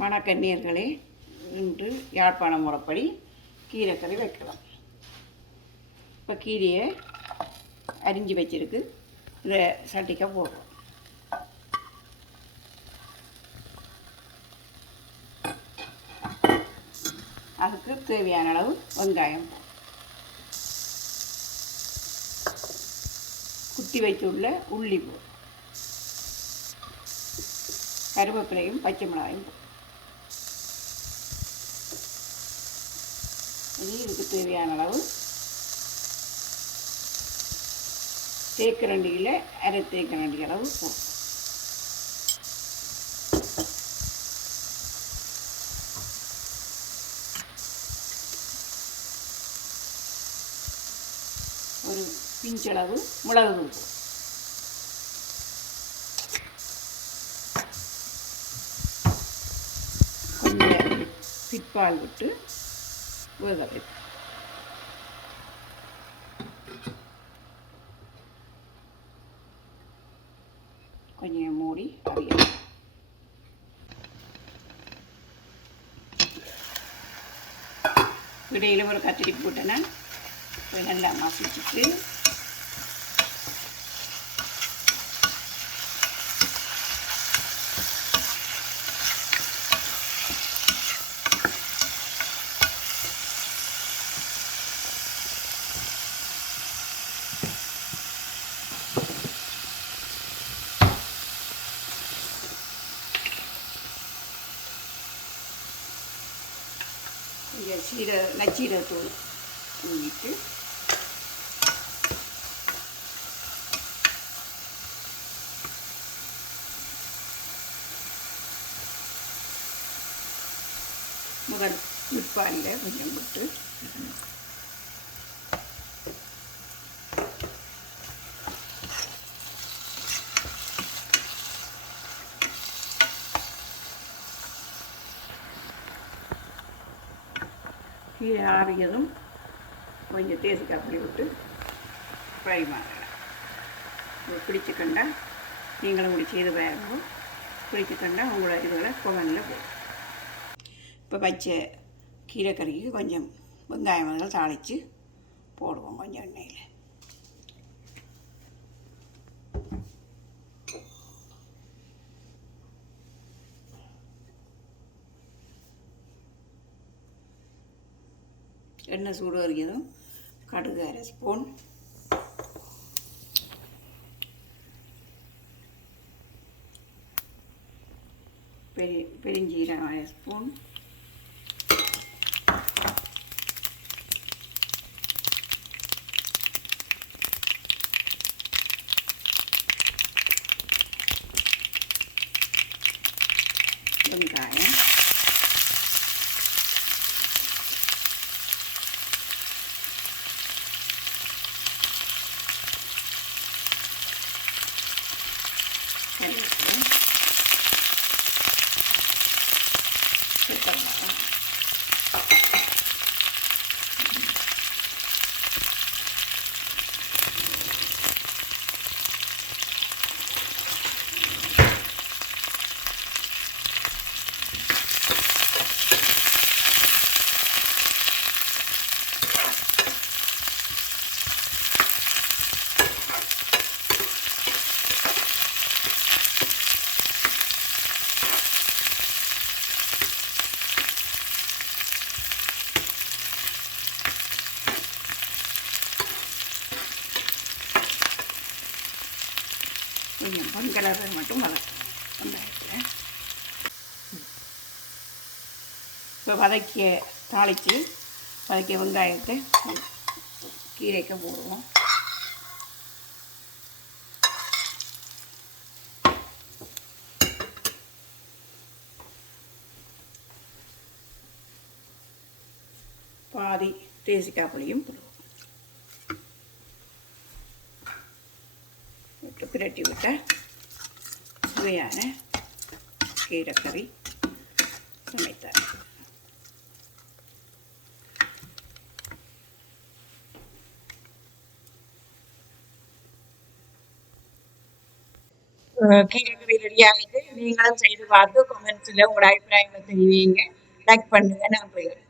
மணக்கண்ணீர்களே இன்று யாழ்ப்பாண முறைப்படி கீரைக்கறி வைக்கலாம். இப்போ கீரையை அரிஞ்சு வச்சிருக்கு. இதை சட்டிக்க போடுறோம். அதுக்கு தேவையான அளவு வெங்காயம். குத்தி வைத்துள்ள உள்ளி போ கருவேப்பிலையும் பச்சை மிளகாயும் போ. இதுக்கு தேவையான அளவு தேக்கரண்டியில் அரை தேக்கரண்டி அளவு போடும் ஒரு பிஞ்சளவு மிளகு தூள் கொஞ்சம் பிற்பால் விட்டு வேக வைப்போம் கொஞ்சம் மூடி அவியலாம் இடையில ஒரு கத்திரி போட்டேன்னா போய் நல்லா மசிச்சுட்டு இங்கே சீர நச்சீரகத்தூள் ஊங்கிட்டு முதல் உட்பாலில் கொஞ்சம் விட்டு கீழே ஆறியதும் கொஞ்சம் தேசிக்காய் அப்படி விட்டு ஃப்ரை பண்ணலாம் பிடிச்சு பிடிச்சிக்கண்டா நீங்களும் இப்படி செய்து பாருங்க. பிடிச்சிக்கண்டா உங்களோட இதுகளை குழந்தையில் போடும் இப்போ வச்ச கீரைக்கறிக்கு கொஞ்சம் வெங்காயம் வந்து தாளித்து போடுவோம் கொஞ்சம் எண்ணெயில். எண்ணெய் சூடு வரைக்கும் கடுகு அரை ஸ்பூன். பெரிய பெருஞ்சீரகம் அரை ஸ்பூன். கொஞ்சம் பொன்கலரை மட்டும் வதக்கணும் வெங்காயத்தில் இப்போ வதக்கிய தாளித்து வதக்கிய வெங்காயத்தை கீரைக்க போடுவோம். பாதி தேசிக்காய் புளியும் போடுவோம். விட்டு பிரட்டி விட்ட சுவையான கீரைக்கறி சமைத்தார் கீரைக்கறி ரெடி ஆகிட்டு நீங்களும் செய்து பார்த்து கமெண்ட்ஸில் உங்களோட அபிப்பிராயங்களை தெரிவிங்க லைக் பண்ணுங்க நான் போயிடுறேன்